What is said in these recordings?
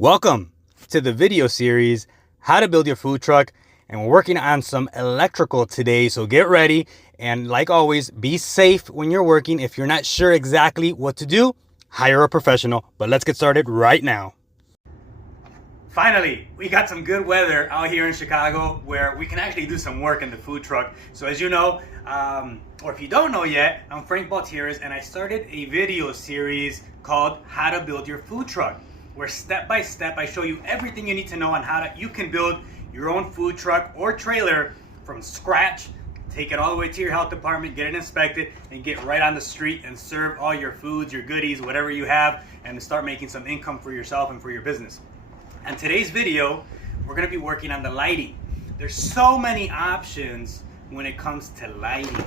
Welcome to the video series, How to Build Your Food Truck. And we're working on some electrical today, so get ready. And like always, be safe when you're working. If you're not sure exactly what to do, hire a professional. But let's get started right now. Finally, we got some good weather out here in Chicago where we can actually do some work in the food truck. So as you know, or if you don't know yet, I'm Frank Baltieres, and I started a video series called How to Build Your Food Truck, where step by step I show you everything you need to know on how you can build your own food truck or trailer from scratch, take it all the way to your health department, get it inspected, and get right on the street and serve all your foods, your goodies, whatever you have, and start making some income for yourself and for your business. And today's video, we're going to be working on the lighting. There's so many options when it comes to lighting.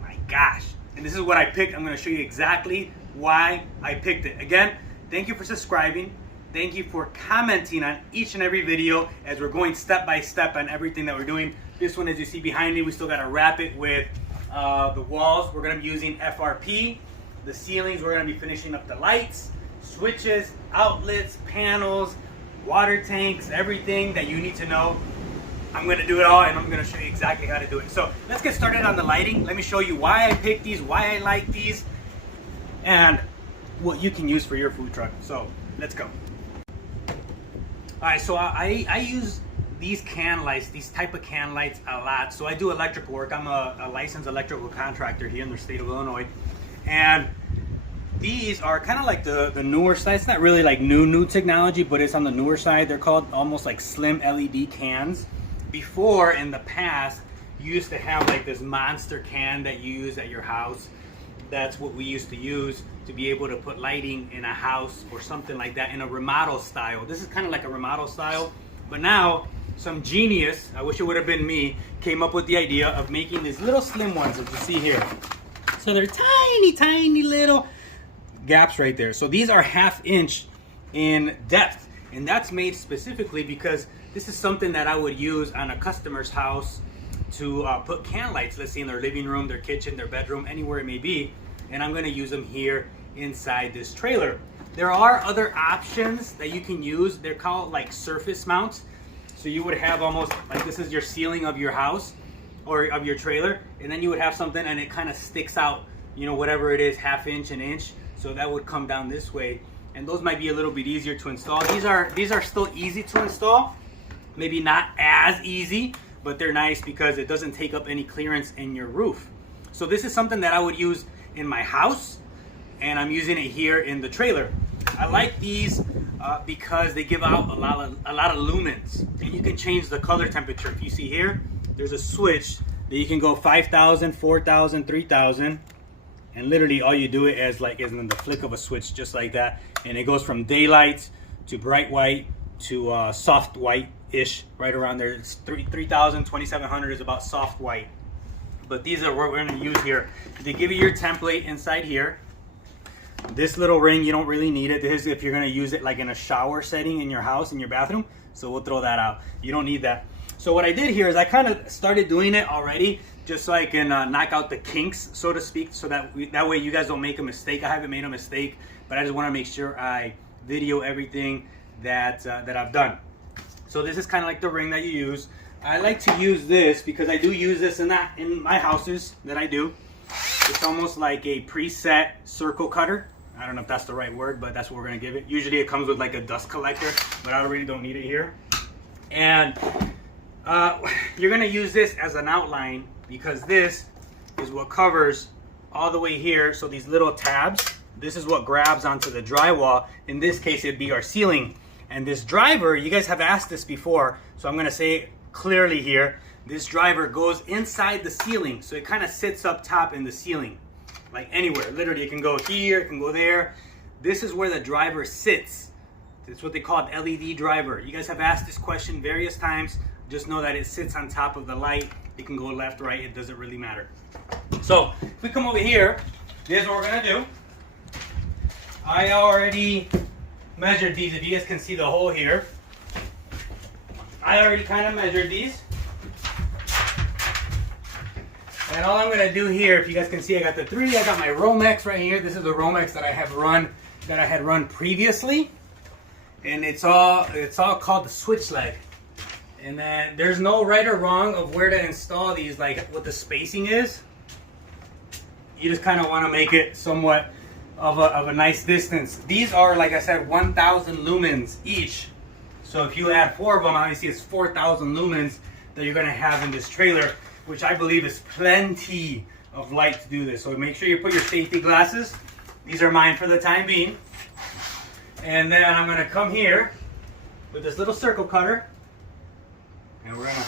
My gosh. And this is what I picked. I'm going to show you exactly why I picked it. Again, thank you for subscribing. Thank you for commenting on each and every video as we're going step by step on everything that we're doing. This one, as you see behind me, we still got to wrap it with the walls. We're going to be using FRP. The ceilings, we're going to be finishing up the lights, switches, outlets, panels, water tanks, everything that you need to know. I'm going to do it all, and I'm going to show you exactly how to do it. So let's get started on the lighting. Let me show you why I picked these, why I like these, and what you can use for your food truck. So let's go. All right, so I use these can lights, these type of can lights a lot. So I do electrical work. I'm a licensed electrical contractor here in the state of Illinois. And these are kind of like the newer side. It's not really like new technology, but it's on the newer side. They're called almost like slim LED cans. Before, in the past, you used to have like this monster can that you use at your house. That's what we used to use to be able to put lighting in a house or something like that in a remodel style. This is kind of like a remodel style, but now some genius, I wish it would have been me, came up with the idea of making these little slim ones that you see here. So they're tiny little gaps right there. So these are 1/2 inch in depth, and that's made specifically because this is something that I would use on a customer's house to put can lights, let's say in their living room, their kitchen, their bedroom, anywhere it may be. And I'm going to use them here inside this trailer. There are other options that you can use. They're called like surface mounts. So you would have almost like this is your ceiling of your house or of your trailer, and then you would have something and it kind of sticks out, you know, whatever it is, 1/2 inch, an inch. So that would come down this way, and those might be a little bit easier to install. These are still easy to install, maybe not as easy, but they're nice because it doesn't take up any clearance in your roof. So this is something that I would use in my house, and I'm using it here in the trailer. I like these because they give out a lot of lumens, and you can change the color temperature. If you see here, there's a switch that you can go 5,000, 4,000, 3,000, and literally all you do it as like is in the flick of a switch, just like that, and it goes from daylight to bright white to soft white-ish, right around there. It's 3,000, 2,700 is about soft white. But these are what we're going to use here. They give you your template inside here. This little ring, you don't really need it. This is if you're going to use it like in a shower setting in your house, in your bathroom. So we'll throw that out. You don't need that. So what I did here is I kind of started doing it already, just so I can knock out the kinks, so to speak, so that that way you guys don't make a mistake. I haven't made a mistake, but I just want to make sure I video everything that I've done. So this is kind of like the ring that you use. I like to use this because I do use this in my houses that I do. It's almost like a preset circle cutter. I don't know if that's the right word, but that's what we're gonna give it. Usually it comes with like a dust collector, but I really don't need it here. And you're gonna use this as an outline because this is what covers all the way here. So these little tabs, this is what grabs onto the drywall. In this case, it'd be our ceiling. And this driver, you guys have asked this before, so I'm gonna say it clearly here. This driver goes inside the ceiling, so it kind of sits up top in the ceiling, like anywhere. Literally, it can go here, it can go there. This is where the driver sits. It's what they call an LED driver. You guys have asked this question various times. Just know that it sits on top of the light. It can go left, right, it doesn't really matter. So if we come over here, this is what we're gonna do. I already measured these. If you guys can see the hole here, I already kind of measured these. And all I'm gonna do here, if you guys can see, I got the 3, I got my Romex right here. This is the Romex that I had run previously. and it's all called the switch leg. And then there's no right or wrong of where to install these, like what the spacing is. You just kind of want to make it somewhat of a nice distance. These are, like I said, 1,000 lumens each. So if you add 4 of them, obviously it's 4,000 lumens that you're going to have in this trailer, which I believe is plenty of light to do this. So make sure you put your safety glasses. These are mine for the time being. And then I'm going to come here with this little circle cutter, and we're going to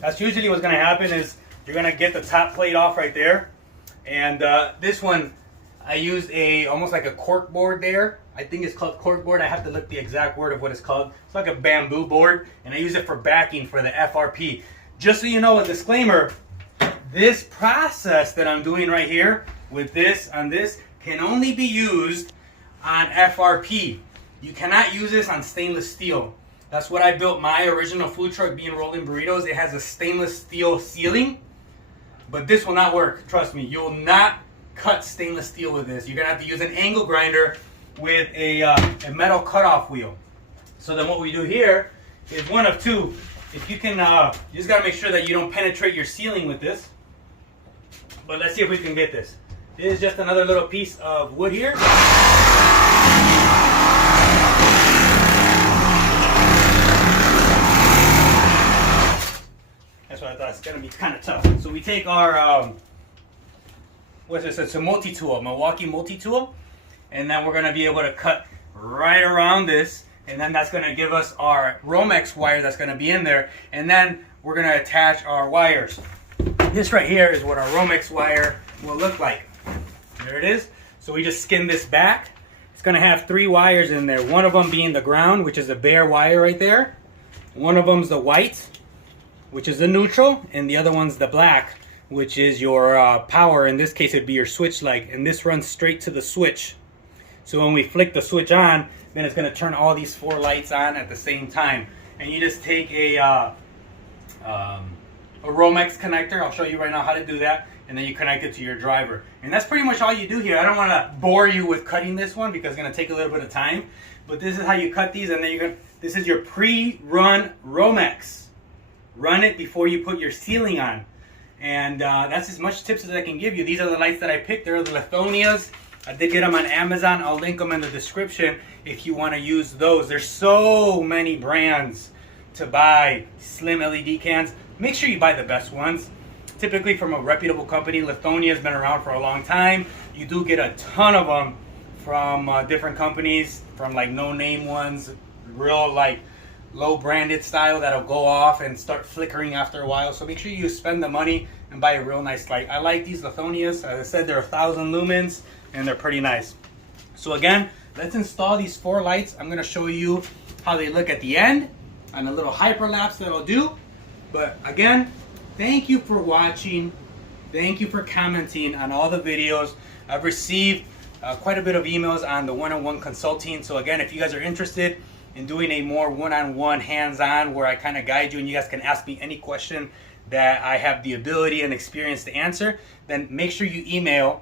That's usually what's going to happen is you're going to get the top plate off right there. And this one, I used almost like a cork board there. I think it's called cork board. I have to look the exact word of what it's called. It's like a bamboo board, and I use it for backing for the FRP. Just so you know, a disclaimer, this process that I'm doing right here with this on this can only be used on FRP. You cannot use this on stainless steel. That's what I built my original food truck, being Rolling Burritos. It has a stainless steel ceiling, but this will not work. Trust me, you will not cut stainless steel with this. You're gonna have to use an angle grinder with a metal cutoff wheel. So then what we do here is one of two. If you can, you just gotta make sure that you don't penetrate your ceiling with this. But let's see if we can get this. This is just another little piece of wood here. That's what I thought. It's gonna be kind of tough. So we take our what's this? It's a multi-tool, Milwaukee multi-tool, and then we're gonna be able to cut right around this, and then that's gonna give us our Romex wire that's gonna be in there, and then we're gonna attach our wires. This right here is what our Romex wire will look like. There it is. So we just skin this back. It's gonna have 3 wires in there. One of them being the ground, which is a bare wire right there. One of them's the white, which is the neutral, and the other one's the black, which is your power. In this case, it'd be your switch leg, and this runs straight to the switch. So when we flick the switch on, then it's going to turn all these 4 lights on at the same time. And you just take a Romex connector. I'll show you right now how to do that, and then you connect it to your driver. And that's pretty much all you do here. I don't want to bore you with cutting this one because it's going to take a little bit of time, but this is how you cut these, and then this is your pre-run Romex. Run it before you put your ceiling on. And that's as much tips as I can give you. These are the lights that I picked. They're the Lithonias. I did get them on Amazon. I'll link them in the description if you want to use those. There's so many brands to buy slim LED cans. Make sure you buy the best ones. Typically from a reputable company. Lithonia has been around for a long time. You do get a ton of them from different companies, from like no-name ones, real like low branded style that'll go off and start flickering after a while. So make sure you spend the money and buy a real nice light. I like these Lithonias. As I said, they're 1,000 lumens and they're pretty nice. So again, let's install these 4 lights. I'm going to show you how they look at the end and a little hyperlapse that I'll do. But again, thank you for watching. Thank you for commenting on all the videos. I've received quite a bit of emails on the one-on-one consulting. So again, if you guys are interested in doing a more one-on-one, hands-on, where I kind of guide you and you guys can ask me any question that I have the ability and experience to answer, then make sure you email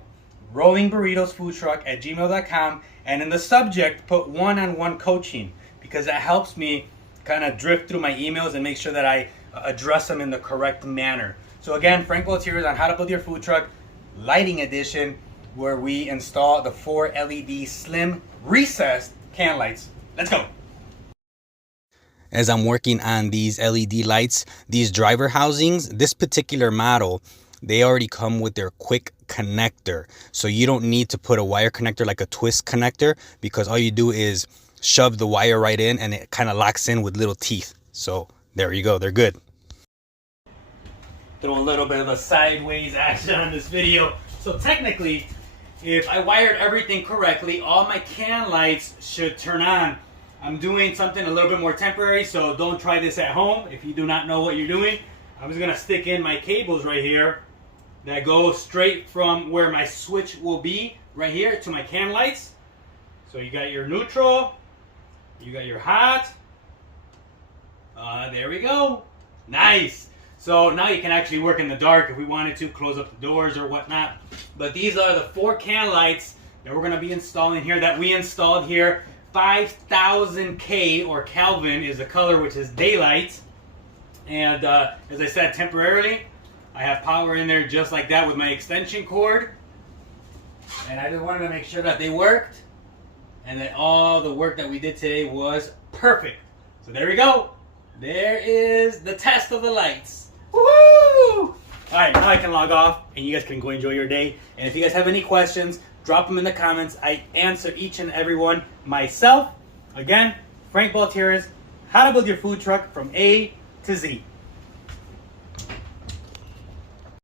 rollingburritosfoodtruck@gmail.com, and in the subject put one-on-one coaching, because that helps me kind of drift through my emails and make sure that I address them in the correct manner. So again, Frank Gutierrez on How to Build Your Food Truck Lighting Edition, where we install the 4 LED slim recessed can lights. Let's go. As I'm working on these LED lights, these driver housings, this particular model, they already come with their quick connector. So you don't need to put a wire connector like a twist connector, because all you do is shove the wire right in and it kind of locks in with little teeth. So there you go, they're good. Throw a little bit of a sideways action on this video. So technically, if I wired everything correctly, all my can lights should turn on. I'm doing something a little bit more temporary, so don't try this at home if you do not know what you're doing. I'm just gonna stick in my cables right here that go straight from where my switch will be right here to my cam lights. So you got your neutral, you got your hot. There we go. Nice. So now you can actually work in the dark if we wanted to, close up the doors or whatnot. But these are the 4 can lights that we're going to be installing here, that we installed here. 5000 K or Kelvin is the color, which is daylight. And as I said, temporarily, I have power in there just like that with my extension cord. And I just wanted to make sure that they worked and that all the work that we did today was perfect. So there we go. There is the test of the lights. Woohoo! Alright, now I can log off and you guys can go enjoy your day. And if you guys have any questions, drop them in the comments. I answer each and every one myself. Again, Frank Baltier's, how to build your food truck from A to Z.